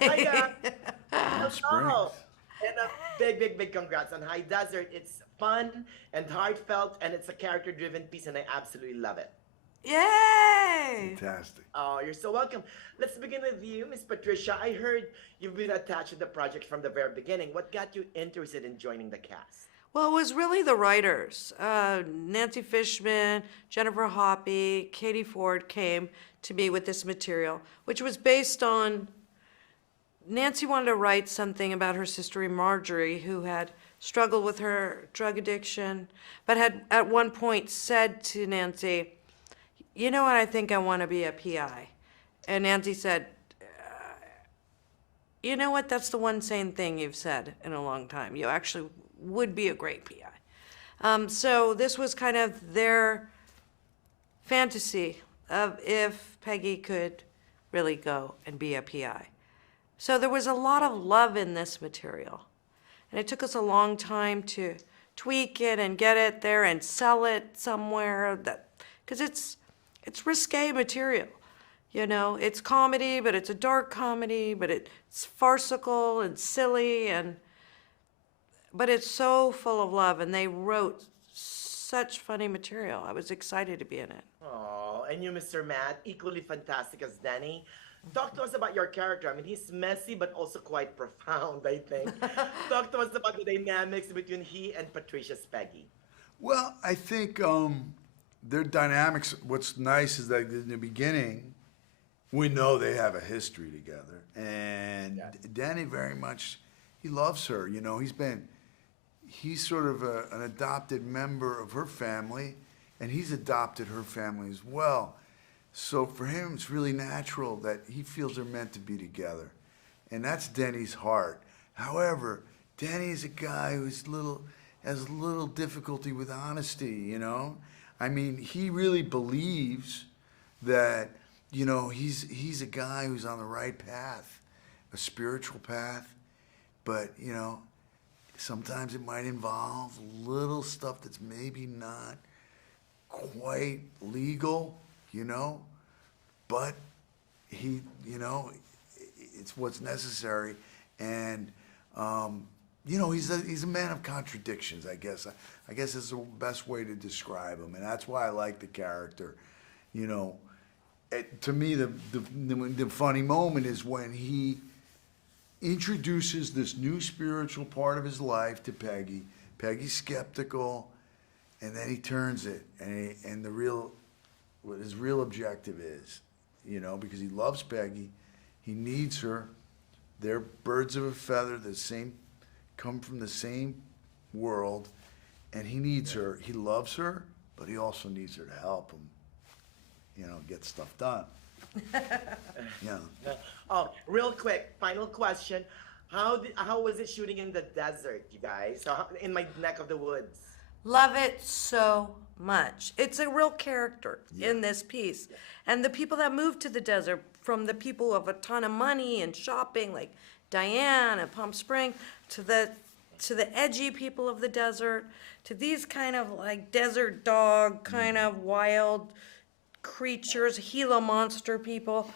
Hi guys, Palm hello, Springs. and a big congrats on High Desert. It's fun and heartfelt, and it's a character-driven piece, and I absolutely love it. Yay! Fantastic. Oh, you're so welcome. Let's begin with you, Miss Patricia. I heard you've been attached to the project from the very beginning. What got you interested in joining the cast? Well, it was really the writers. Nancy Fishman, Jennifer Hoppy, Katie Ford came to me with this material, which was based on Nancy wanted to write something about her sister Marjorie, who had struggled with her drug addiction, but had at one point said to Nancy, "You know what? I think I want to be a PI." And Nancy said, "You know what? That's the one sane thing you've said in a long time. You actually would be a great PI." So this was kind of their fantasy of if Peggy could really go and be a PI. So there was a lot of love in this material. And it took us a long time to tweak it and get it there and sell it somewhere that because it's risque material. You know, it's comedy, but it's a dark comedy, but it's farcical and silly and but it's so full of love and they wrote such funny material. I was excited to be in it. Oh, and you, Mr. Matt, equally fantastic as Denny. Talk to us about your character. I mean, he's messy but also quite profound, I think. Talk to us about the dynamics between he and Patricia's Peggy. Well, I think their dynamics. What's nice is that in the beginning, we know they have a history together, and Yes. Danny very much he loves her. You know, he's sort of an adopted member of her family, and he's adopted her family as well. So for him, it's really natural that he feels they're meant to be together, and that's Denny's heart. However, Denny is a guy who's little has little difficulty with honesty. You know, I mean, he really believes that he's a guy who's on the right path, a spiritual path, but sometimes it might involve little stuff that's maybe not quite legal, but he, it's what's necessary, and he's a man of contradictions. I guess is the best way to describe him, and that's why I like the character. You know, to me, the funny moment is when he introduces this new spiritual part of his life to Peggy. Peggy's skeptical, and then he turns it, and what his real objective is, because he loves Peggy, he needs her. They're birds of a feather, come from the same world, and he needs her. He loves her, but he also needs her to help him, get stuff done. Yeah. Oh, real quick, final question. How was it shooting in the desert, you guys? So in my neck of the woods. Love it so much. It's a real character Yeah. in this piece. And the people that moved to the desert, from the people who have a ton of money and shopping, like Diane and Palm Spring, to the edgy people of the desert, to these kind of like desert dog, kind of wild creatures, Gila monster people.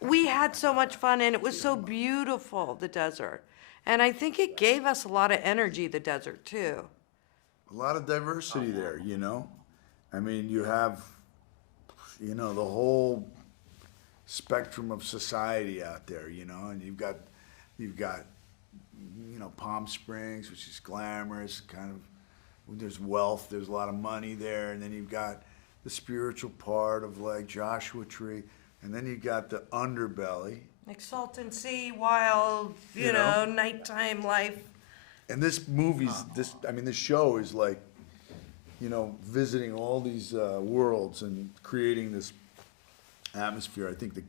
We had so much fun and it was so beautiful, the desert. And I think it gave us a lot of energy, the desert, too. A lot of diversity there. I mean, you have, the whole spectrum of society out there, and you've got, Palm Springs, which is glamorous, kind of, there's wealth, there's a lot of money there, and then you've got the spiritual part of like Joshua Tree, and then you've got the underbelly. Like Salton Sea, wild, You know? nighttime life. And this this show is like, visiting all these worlds and creating this atmosphere. I think the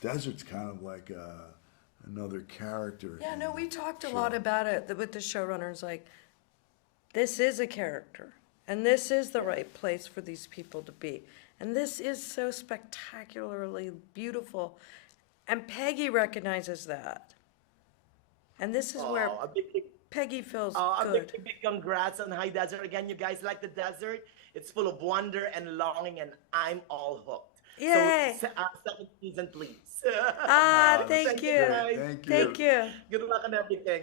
desert's kind of like another character. Yeah, no, we talked a lot about it with the showrunners. Like, this is a character, and this is the right place for these people to be. And this is so spectacularly beautiful. And Peggy recognizes that. And this is where Oh, a big Peggy feels a good. big congrats on High Desert again. You guys like the desert? It's full of wonder and longing, and I'm all hooked. Yay. Second season, please. Ah, Wow, thank Thank you, you. guys. thank Thank you. you. Good luck on everything.